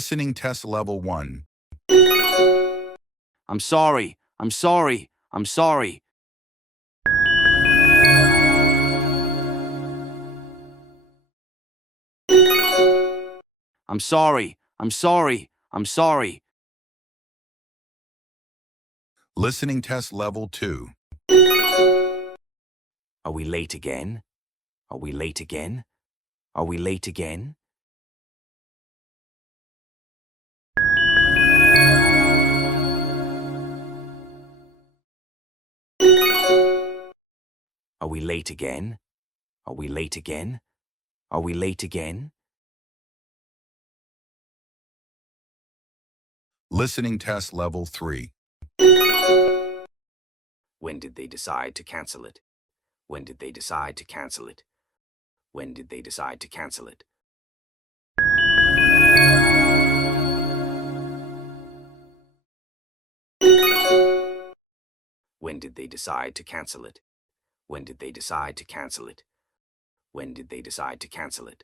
Listening test level 1. I'm sorry. I'm sorry. I'm sorry. I'm sorry. I'm sorry. I'm sorry. Listening test level 2. Are we late again? Are we late again? Are we late again? Are we late again? Are we late again? Are we late again? Listening test level 3. When did they decide to cancel it? When did they decide to cancel it? When did they decide to cancel it? When did they decide to cancel it? When did they decide to cancel it? When did they decide to cancel it?